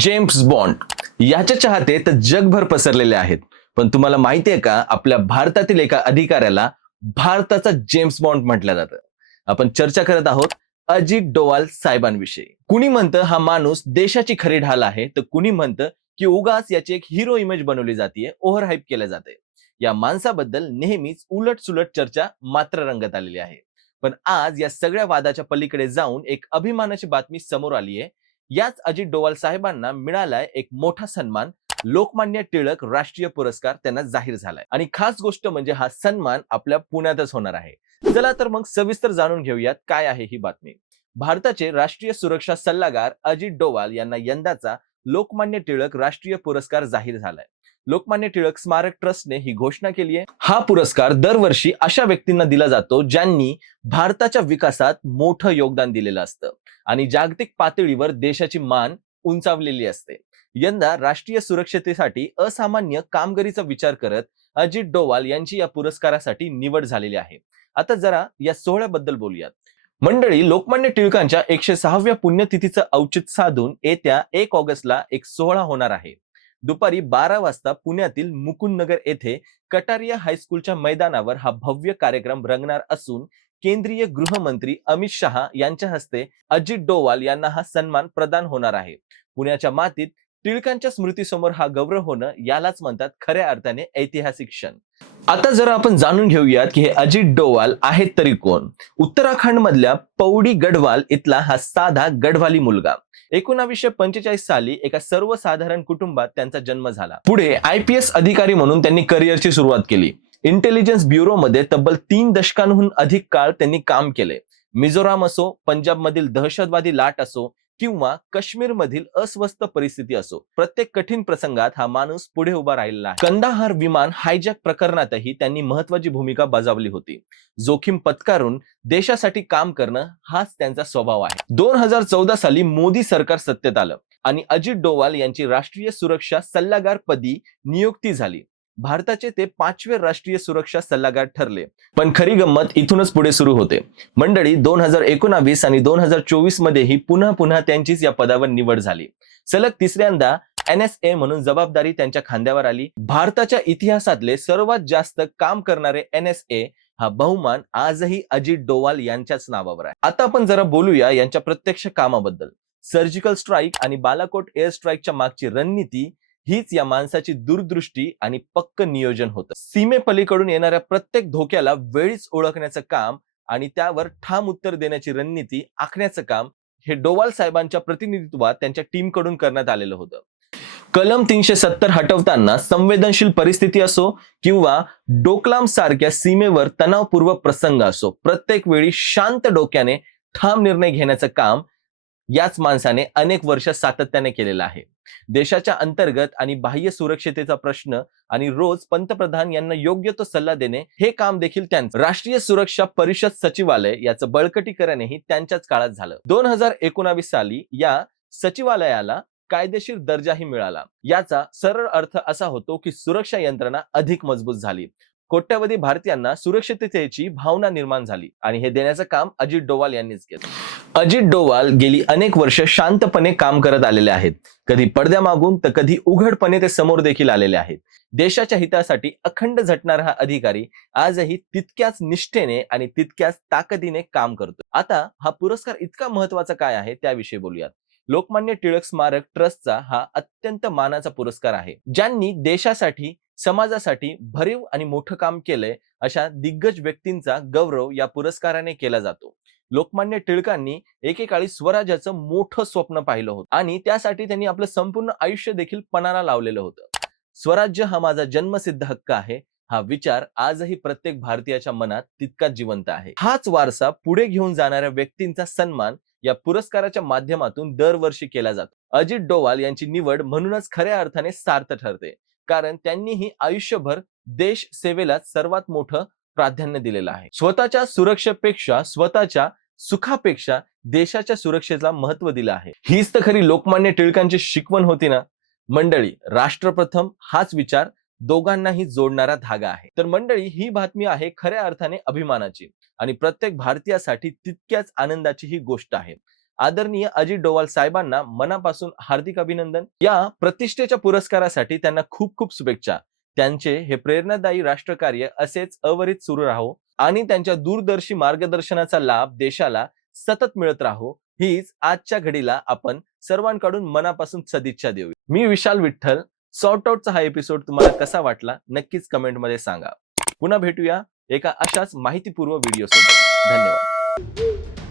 James bond याचे चाहते तर जगभर पसरलेले आहेत. पण तुम्हाला माहिती आहे का, आपल्या भारतातील एका अधिकाऱ्याला भारताचा जेम्स बॉन्ड म्हटलं जातं. आपण चर्चा करत आहोत अजित डोवाल साहेबांविषयी. कुणी म्हणतं हा माणूस देशाची खरी ढाल आहे, तर कुणी म्हणतं की उगाच याची एक हिरो इमेज बनवली जाते, ओव्हर हाईप केले जाते. या माणसाबद्दल नेहमीच उलट सुलट चर्चा मात्र रंगत आलेली आहे. पण आज या सगळ्या वादाच्या पलीकडे जाऊन एक अभिमानाची बातमी समोर आली आहे. याच अजित डोवाल साहेबांना मिळालाय एक मोठा सन्मान, लोकमान्य टिळक राष्ट्रीय पुरस्कार त्यांना जाहीर झालाय. आणि खास गोष्ट म्हणजे हा सन्मान आपल्या पुण्यातच होणार आहे. चला तर मग सविस्तर जाणून घेऊयात काय आहे ही बातमी. भारताचे राष्ट्रीय सुरक्षा सल्लागार अजित डोवाल यांना यंदाचा लोकमान्य टिळक राष्ट्रीय पुरस्कार जाहीर झालाय. लोकमान्य टिळक स्मारक ट्रस्टने ही घोषणा केली आहे. हा पुरस्कार दरवर्षी अशा व्यक्तींना दिला जातो ज्यांनी भारताच्या विकासात मोठं योगदान दिलेलं असतं आणि जागतिक पातळीवर देशाची मान उंचावलेली असते. यंदा राष्ट्रीय सुरक्षतेसाठी असामान्य कामगिरीचा विचार करत अजित डोवाल यांची या पुरस्कारासाठी निवड झालेली आहे. आता जरा या सोहळ्याबद्दल बोलूयात. मंडळी, लोकमान्य टिळकांच्या 106व्या पुण्यतिथीचं औचित्य साधून येत्या 1 ऑगस्टला एक सोहळा होणार आहे. दुपारी 12 वाजता पुण्यातील मुकुंदनगर येथे कटारिया हायस्कूलच्या मैदानावर हा भव्य कार्यक्रम रंगणार असून केंद्रीय गृहमंत्री अमित शहा यांच्या हस्ते अजित डोवाल यांना हा सन्मान प्रदान होणार आहे. पुण्याच्या मातीत टिळकांच्या स्मृतीसमोर हा गौरव होणं, यालाच म्हणतात खऱ्या अर्थाने ऐतिहासिक क्षण. आता जरा आपण जाणून घेऊयात की हे अजित डोवाल आहेत तरी कोण. उत्तराखंड मधल्या पौडी गढवाल इथला हा साधा गढवाली मुलगा. 1945 साली एका सर्वसाधारण कुटुंबात त्यांचा जन्म झाला. पुढे IPS अधिकारी म्हणून त्यांनी करिअरची सुरुवात केली. इंटेलिजन्स ब्युरो मध्ये तब्बल 3 दशकांहून अधिक काळ त्यांनी काम केले. मिझोराम असो, पंजाब मधील दहशतवादी लाट असो किंवा काश्मीर मधील अस्वस्थ परिस्थिती असो, प्रत्येक कठीण प्रसंगात हा माणूस पुढे उभा राहिलेला आहे. कंदाहार विमान हायजॅक प्रकरणातही त्यांनी महत्वाची भूमिका बजावली होती. जोखीम पत्करून देशासाठी काम करणं हाच त्यांचा स्वभाव आहे. 2014 साली मोदी सरकार सत्तेत आलं आणि अजित डोवाल यांची राष्ट्रीय सुरक्षा सल्लागार पदी नियुक्ती झाली. भारताचे ते 5वे राष्ट्रीय सुरक्षा सल्लागार ठरले. पण खरी गंमत इथूनच पुढे सुरू होते. मंडळी, 2019 आणि 2024 मध्येही पुन्हा त्यांचीच या पदावर निवड झाली. सलग तिसऱ्यांदा NSA म्हणून जबाबदारी त्यांच्या खांद्यावर आली. भारताच्या इतिहासातले सर्वात जास्त काम करणारे NSA हा बहुमान आजही अजित डोवाल यांच्याच नावावर आहे. आता आपण जरा बोलूया यांच्या प्रत्यक्ष कामाबद्दल. सर्जिकल स्ट्राईक आणि बालाकोट एअर स्ट्राईकच्या मागची रणनीती हीच या माणसाची दूरदृष्टी आणि पक्क नियोजन होतं. सीमेपलीकडून येणाऱ्या प्रत्येक धोक्याला वेळीच ओळखण्याचं काम आणि त्यावर ठाम उत्तर देण्याची रणनीती आखण्याचं काम हे डोवाल साहेबांच्या प्रतिनिधित्वात त्यांच्या टीमकडून करण्यात आलेलं होतं. कलम 370 हटवताना संवेदनशील परिस्थिती असो किंवा डोकलाम सारख्या सीमेवर तणावपूर्व प्रसंग असो, प्रत्येक वेळी शांत डोक्याने ठाम निर्णय घेण्याचं काम याच माणसाने अनेक वर्ष सातत्याने केलेलं आहे. देशाच्या अंतर्गत आणि बाह्य सुरक्षतेचा प्रश्न आणि रोज पंतप्रधान यांना योग्य तो सल्ला देणे हे काम देखील त्यांचं. राष्ट्रीय सुरक्षा परिषद सचिवालय याचं बळकटीकरणही त्यांच्याच काळात झालं. 2019 साली या सचिवालयाला कायदेशीर दर्जाही मिळाला. याचा सरळ अर्थ असा होतो की सुरक्षा यंत्रणा अधिक मजबूत झाली. कोट्यवधी भारतीयांना सुरक्षिततेची भावना निर्माण झाली आणि हे देण्याचं काम अजित डोवाल यांनीच केलं. अजित डोवाल गेली अनेक वर्ष शांतपणे काम करत आलेले आहेत. कधी पडद्यामागून तर कधी उघडपणे ते समोर देखील आलेले आहेत. देशाच्या हितासाठी अखंड झटणारा हा अधिकारी आजही तितक्याच निष्ठेने आणि तितक्याच ताकदीने काम करतो. आता हा पुरस्कार इतका महत्वाचा काय आहे त्याविषयी बोलूयात. लोकमान्य टिळक स्मारक ट्रस्टचा हा अत्यंत मानाचा पुरस्कार आहे. ज्यांनी देशासाठी, समाजासाठी भरीव आणि मोठं काम केलंय अशा दिग्गज व्यक्तींचा गौरव या पुरस्काराने केला जातो. लोकमान्य टिळकांनी एकेकाळी स्वराज्याचं मोठं स्वप्न पाहिलं होतं आणि त्यासाठी त्यांनी आपलं संपूर्ण आयुष्य देखील पणाला लावलेलं होतं. स्वराज्य हा माझा जन्मसिद्ध हक्क आहे हा विचार आजही प्रत्येक भारतीयाच्या मनात तितकाच जिवंत आहे. हाच वारसा पुढे घेऊन जाणाऱ्या व्यक्तींचा सन्मान या पुरस्काराच्या माध्यमातून दरवर्षी केला जातो. अजित डोवाल यांची निवड म्हणूनच खऱ्या अर्थाने सार्थ ठरते, कारण त्यांनीही आयुष्यभर देश सेवेला सर्वात मोठं प्राधान्य दिलेलं आहे. स्वतःच्या सुरक्षेपेक्षा, स्वतःच्या सुखापेक्षा देशाच्या सुरक्षेला महत्व दिलं आहे. हीच तर खरी लोकमान्य टिळकांची शिकवण होती ना. मंडळी, राष्ट्रप्रथम हाच विचार दोघांनाही जोडणारा धागा आहे. तर मंडळी, ही बातमी आहे खऱ्या अर्थाने अभिमानाची आणि प्रत्येक भारतीयासाठी तितक्याच आनंदाची ही गोष्ट आहे. आदरणीय अजित डोवाल साहेबांना मनापासून हार्दिक अभिनंदन. या प्रतिष्ठेच्या पुरस्कारासाठी त्यांना खूप खूप शुभेच्छा. त्यांचे हे प्रेरणादायी राष्ट्रकार्य असेच अविरत सुरू राहो आणि त्यांच्या दूरदर्शी मार्गदर्शनाचा लाभ देशाला सतत मिळत राहो, हीच आजच्या घडीला आपण सर्वांकडून मनापासून सदिच्छा देऊ. मी विशाल विठ्ठल. सॉर्ट आउटचा हा एपिसोड तुम्हाला कसा वाटला नक्कीच कमेंटमध्ये सांगा. पुन्हा भेटूया एका अशाच माहितीपूर्ण व्हिडिओ सोबत. धन्यवाद.